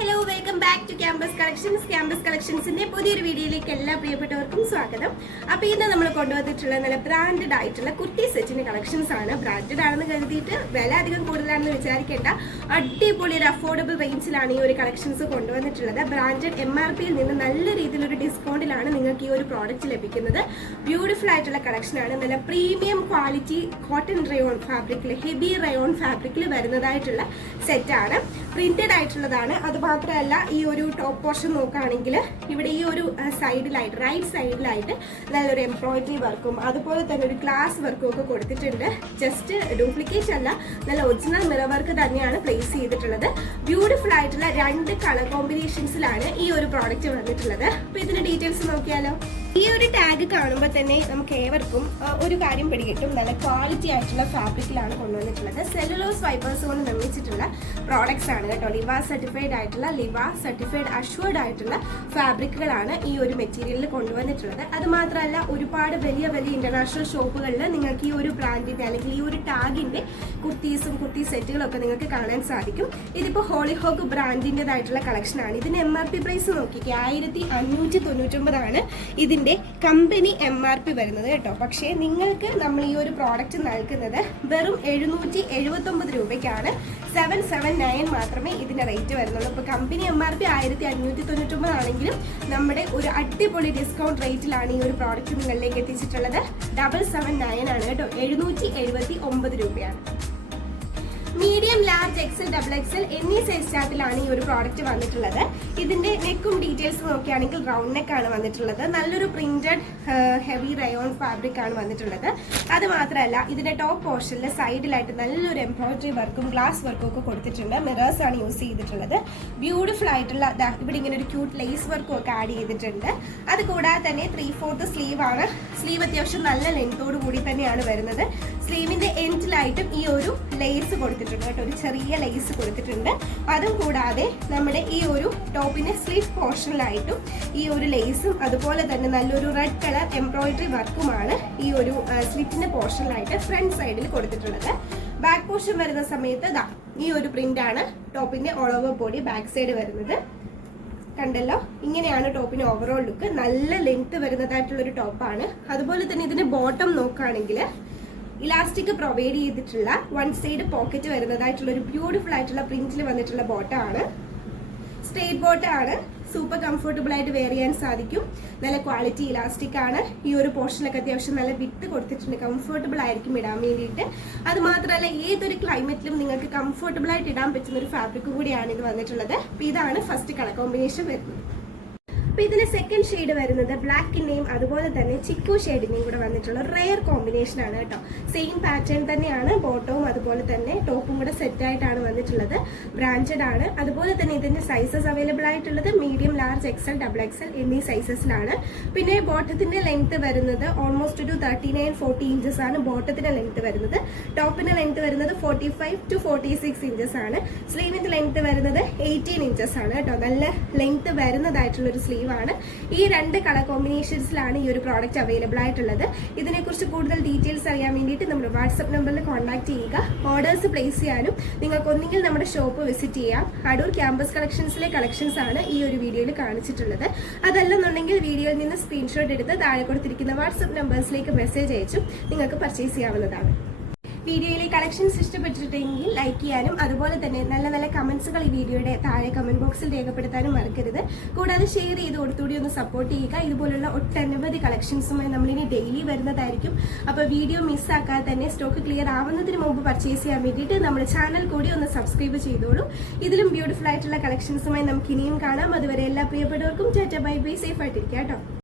Hello welcome back to campus കളക്ഷൻസിന്റെ പുതിയൊരു വീഡിയോയിലേക്ക് എല്ലാ പ്രിയപ്പെട്ടവർക്കും സ്വാഗതം. അപ്പോൾ ഇന്ന് നമ്മൾ കൊണ്ടുവന്നിട്ടുള്ള നല്ല ബ്രാൻഡഡ് ആയിട്ടുള്ള കുർത്തി സെറ്റിന്റെ കളക്ഷൻസ് ആണ്. ബ്രാൻഡഡ് ആണെന്ന് കരുതിയിട്ട് വില അധികം കൂടുതലാണെന്ന് വിചാരിക്കേണ്ട, അടിപൊളി ഒരു അഫോർഡബിൾ റേഞ്ചിലാണ് ഈ ഒരു കളക്ഷൻസ് കൊണ്ടുവന്നിട്ടുള്ളത്. ബ്രാൻഡഡ് MRPയിൽ നിന്ന് നല്ല രീതിയിലൊരു ഡിസ്കൗണ്ടിലാണ് നിങ്ങൾക്ക് ഈ ഒരു പ്രോഡക്റ്റ് ലഭിക്കുന്നത്. ബ്യൂട്ടിഫുൾ ആയിട്ടുള്ള കളക്ഷനാണ്. നല്ല പ്രീമിയം ക്വാളിറ്റി കോട്ടൺ റയോൺ ഫാബ്രിക്കിൽ, ഹെവി റയോൺ ഫാബ്രിക്കിൽ വരുന്നതായിട്ടുള്ള സെറ്റാണ്. പ്രിന്റഡ് ആയിട്ടുള്ളതാണ്. അത് മാത്രമല്ല, ഈ ഒരു ടോപ്പ് പോർഷൻ നോക്കുകയാണെങ്കിൽ ഇവിടെ ഈ ഒരു സൈഡിലായിട്ട്, റൈറ്റ് സൈഡിലായിട്ട് നല്ലൊരു എംബ്രോയിഡറി വർക്കും അതുപോലെ തന്നെ ഒരു ഗ്ലാസ് വർക്കും ഒക്കെ കൊടുത്തിട്ടുണ്ട്. ജസ്റ്റ് ഡ്യൂപ്ലിക്കേറ്റ് അല്ല, നല്ല ഒറിജിനൽ മിറർ വർക്ക് തന്നെയാണ് പ്ലേസ് ചെയ്തിട്ടുള്ളത്. ബ്യൂട്ടിഫുൾ ആയിട്ടുള്ള രണ്ട് കളർ കോമ്പിനേഷൻസിലാണ് ഈ ഒരു പ്രോഡക്റ്റ് വന്നിട്ടുള്ളത്. അപ്പോൾ ഇതിന്റെ ഡീറ്റെയിൽസ് നോക്കിയാലോ. ഈ ഒരു ടാഗ് കാണുമ്പോൾ തന്നെ നമുക്ക് ഏവർക്കും ഒരു കാര്യം പിടികിട്ടും. നല്ല ക്വാളിറ്റി ആയിട്ടുള്ള ഫാബ്രിക്കിലാണ് കൊണ്ടുവന്നിട്ടുള്ളത്. സെല്ലുലോസ് ഫൈബേഴ്സ് കൊണ്ട് നിർമ്മിച്ചിട്ടുള്ള പ്രോഡക്ട്സ് ആണ് കേട്ടോ. ലിവ സർട്ടിഫൈഡ് ആയിട്ടുള്ള, ലിവ സർട്ടിഫൈഡ് അഷ്വേർഡ് ആയിട്ടുള്ള ഫാബ്രിക്കുകളാണ് ഈ ഒരു മെറ്റീരിയലിൽ കൊണ്ടുവന്നിട്ടുള്ളത്. അത് മാത്രമല്ല, ഒരുപാട് വലിയ വലിയ ഇന്റർനാഷണൽ ഷോപ്പുകളിൽ നിങ്ങൾക്ക് ഈ ഒരു ബ്രാൻഡിന്റെ അല്ലെങ്കിൽ ഈ ഒരു ടാഗിന്റെ കുർത്തീസും കുർത്തി സെറ്റുകളൊക്കെ നിങ്ങൾക്ക് കാണാൻ സാധിക്കും. ഇതിപ്പോൾ ഹോളിഹോക്ക് ബ്രാൻഡിൻ്റെതായിട്ടുള്ള കളക്ഷനാണ്. ഇതിന് MRP പ്രൈസ് നോക്കിക്കേ, 1599 ഇതിന്റെ കമ്പനി MRP വരുന്നത് കേട്ടോ. പക്ഷേ നിങ്ങൾക്ക് നമ്മൾ ഈ ഒരു പ്രോഡക്റ്റ് നൽകുന്നത് വെറും 779 രൂപയ്ക്കാണ്. 779 മാത്രമേ ഇതിന്റെ റേറ്റ് വരുന്നുള്ളൂ. ഇപ്പോൾ കമ്പനി MRP 1599 ആണെങ്കിലും നമ്മുടെ ഒരു അടിപൊളി ഡിസ്കൗണ്ട് റേറ്റിലാണ് ഈ ഒരു പ്രോഡക്റ്റ് നിങ്ങളിലേക്ക് എത്തിച്ചിട്ടുള്ളത്. 779 ആണ് കേട്ടോ, 779 രൂപയാണ്. മീഡിയം, ലാർജ്, XL, XXL എന്നീ സൈസ് ചാർട്ടിലാണ് ഈ ഒരു പ്രോഡക്റ്റ് വന്നിട്ടുള്ളത്. ഇതിന്റെ നെക്കും ഡീറ്റെയിൽസ് നോക്കുകയാണെങ്കിൽ റൗണ്ട് നെക്ക് ആണ് വന്നിട്ടുള്ളത്. നല്ലൊരു പ്രിന്റഡ് ഹെവി റയോൺ ഫാബ്രിക് ആണ് വന്നിട്ടുള്ളത്. അത് മാത്രമല്ല, ഇതിന്റെ ടോപ്പ് പോർഷനിൽ സൈഡിലായിട്ട് നല്ലൊരു എംബ്രോയിഡറി വർക്കും ഗ്ലാസ് വർക്കും ഒക്കെ കൊടുത്തിട്ടുണ്ട്. മിറേഴ്സ് ആണ് യൂസ് ചെയ്തിട്ടുള്ളത്. ബ്യൂട്ടിഫുൾ ആയിട്ടുള്ള ഇവിടെ ഇങ്ങനെ ഒരു ക്യൂട്ട് ലേസ് വർക്കും ഒക്കെ ആഡ് ചെയ്തിട്ടുണ്ട്. അത് കൂടാതെ തന്നെ 3/4 സ്ലീവ് ആണ്. സ്ലീവ് അത്യാവശ്യം നല്ല ലെങ്തോട് കൂടി തന്നെയാണ് വരുന്നത്. സ്ലീവിന്റെ എൻഡിലായിട്ടും ഈ ഒരു ലേസ് കൊടുത്തിട്ടുണ്ട് കേട്ടോ, ഒരു ചെറിയ ലേസ് കൊടുത്തിട്ടുണ്ട്. അതും കൂടാതെ നമ്മുടെ ഈ ഒരു ടോപ്പിന്റെ സ്ലീവ് പോർഷനിലായിട്ടും ഈ ഒരു ലേസും അതുപോലെ തന്നെ നല്ലൊരു റെഡ് കളർ എംബ്രോയിഡറി വർക്കുമാണ് ഈ ഒരു സ്ലിറ്റിന്റെ പോർഷനിലായിട്ട് ഫ്രണ്ട് സൈഡിൽ കൊടുത്തിട്ടുള്ളത്. ബാക്ക് പോർഷൻ വരുന്ന സമയത്ത് ഈ ഒരു പ്രിന്റ് ആണ് ടോപ്പിന്റെ all over body back side വരുന്നത്. കണ്ടല്ലോ, ഇങ്ങനെയാണ് ടോപ്പിന് ഓവറോൾ ലുക്ക്. നല്ല ലെങ്ത് വരുന്നതായിട്ടുള്ള ഒരു ടോപ്പാണ്. അതുപോലെ തന്നെ ഇതിന്റെ ബോട്ടം നോക്കുകയാണെങ്കിൽ ഇലാസ്റ്റിക് പ്രൊവൈഡ് ചെയ്തിട്ടുള്ള വൺ സൈഡ് പോക്കറ്റ് വരുന്നതായിട്ടുള്ള ഒരു ബ്യൂട്ടിഫുൾ ആയിട്ടുള്ള പ്രിന്റിൽ വന്നിട്ടുള്ള ബോട്ടമാണ്. സ്ട്രെയിറ്റ് ബോട്ടമാണ്. സൂപ്പർ കംഫർട്ടബിൾ ആയിട്ട് വെയർ ചെയ്യാൻ സാധിക്കും. നല്ല ക്വാളിറ്റി ഇലാസ്റ്റിക് ആണ്. ഈ ഒരു പോർഷനൊക്കെ അത്യാവശ്യം നല്ല വിട്ട് കൊടുത്തിട്ടുണ്ട്. കംഫർട്ടബിൾ ആയിരിക്കും ഇടാൻ വേണ്ടിയിട്ട്. അത് മാത്രമല്ല, ഏതൊരു ക്ലൈമറ്റിലും നിങ്ങൾക്ക് കംഫർട്ടബിൾ ആയിട്ട് ഇടാൻ പറ്റുന്ന ഒരു ഫാബ്രിക് കൂടിയാണ് ഇത് വന്നിട്ടുള്ളത്. അപ്പോൾ ഇതാണ് ഫസ്റ്റ് കളർ കോമ്പിനേഷൻ വരുന്നത്. അപ്പോൾ ഇതിന് സെക്കൻഡ് ഷെയ്ഡ് വരുന്നത് ബ്ലാക്കിന്റെയും അതുപോലെ തന്നെ ചിക്കു ഷെയ്ഡിന്റെയും കൂടെ വന്നിട്ടുള്ള റെയർ കോമ്പിനേഷൻ ആണ് കേട്ടോ. സെയിം പാറ്റേൺ തന്നെയാണ്. ബോട്ടവും അതുപോലെ തന്നെ ടോപ്പും കൂടെ സെറ്റ് ആയിട്ടാണ് വന്നിട്ടുള്ളത്. ബ്രാൻഡഡ് ആണ്. അതുപോലെ തന്നെ ഇതിന്റെ സൈസസ് അവൈലബിൾ ആയിട്ടുള്ളത് മീഡിയം, ലാർജ്, XL, XXL എന്നീ സൈസസിലാണ്. പിന്നെ ബോട്ടത്തിന്റെ ലെങ്ത് വരുന്നത് ഓൾമോസ്റ്റ് ഒരു 39-40 ഇഞ്ചസ് ആണ് ബോട്ടത്തിന്റെ ലെങ്ത് വരുന്നത്. ടോപ്പിന്റെ ലെങ്ത് വരുന്നത് 45 to 46 ഇഞ്ചസ് ആണ്. സ്ലീവിന്റെ ലെങ്ത് വരുന്നത് 18 ഇഞ്ചസ് ആണ് കേട്ടോ. നല്ല ലെങ്ത് വരുന്നതായിട്ടുള്ള ഒരു സ്ലീവ് ആണ്. ഈ രണ്ട് കളർ കോമ്പിനേഷൻസിലാണ് ഈ ഒരു പ്രോഡക്റ്റ് അവൈലബിൾ ആയിട്ടുള്ളത്. ഇതിനെക്കുറിച്ച് കൂടുതൽ ഡീറ്റെയിൽസ് അറിയാൻ വേണ്ടിയിട്ട് നമ്മുടെ വാട്സ്ആപ്പ് നമ്പറിൽ കോൺടാക്ട് ചെയ്യുക. ഓർഡേഴ്സ് പ്ലേസ് ചെയ്യാനും നിങ്ങൾക്ക് ഒന്നുകിൽ നമ്മുടെ ഷോപ്പ് വിസിറ്റ് ചെയ്യാം. അടൂർ ക്യാമ്പസ് കളക്ഷൻസിലെ കളക്ഷൻസ് ആണ് ഈ ഒരു വീഡിയോയിൽ കാണിച്ചിട്ടുള്ളത്. അതല്ലെന്നുണ്ടെങ്കിൽ വീഡിയോയിൽ നിന്ന് സ്ക്രീൻഷോട്ട് എടുത്ത് താഴെ കൊടുത്തിരിക്കുന്ന വാട്സ്ആപ്പ് നമ്പേഴ്സിലേക്ക് മെസ്സേജ് അയച്ചും നിങ്ങൾക്ക് പർച്ചേസ് ചെയ്യാവുന്നതാണ്. വീഡിയോയിലെ കളക്ഷൻസ് ഇഷ്ടപ്പെട്ടിട്ടെങ്കിൽ ലൈക്ക് ചെയ്യാനും അതുപോലെ തന്നെ നല്ല നല്ല കമന്റ്സുകൾ ഈ വീഡിയോയുടെ താഴെ കമന്റ് ബോക്സിൽ രേഖപ്പെടുത്താനും മറക്കരുത്. കൂടാതെ ഷെയർ ചെയ്ത് കൊടുത്തുകൂടി ഒന്ന് സപ്പോർട്ട് ചെയ്യുക. ഇതുപോലുള്ള ഒട്ടനവധി കളക്ഷൻസുമായി നമ്മളിനി ഡെയിലി വരുന്നതായിരിക്കും. അപ്പോൾ വീഡിയോ മിസ്സാക്കാതെ തന്നെ സ്റ്റോക്ക് ക്ലിയർ ആവുന്നതിന് മുമ്പ് പർച്ചേസ് ചെയ്യാൻ വേണ്ടിയിട്ട് നമ്മുടെ ചാനൽ കൂടി ഒന്ന് സബ്സ്ക്രൈബ് ചെയ്തോളൂ. ഇതിലും ബ്യൂട്ടിഫുൾ ആയിട്ടുള്ള കളക്ഷൻസുമായി നമുക്ക് ഇനിയും കാണാം. അതുവരെ എല്ലാ പ്രിയപ്പെട്ടവർക്കും ടാറ്റ ബൈ ബൈ, സേഫ് ആയിട്ടിരിക്കുക കേട്ടോ.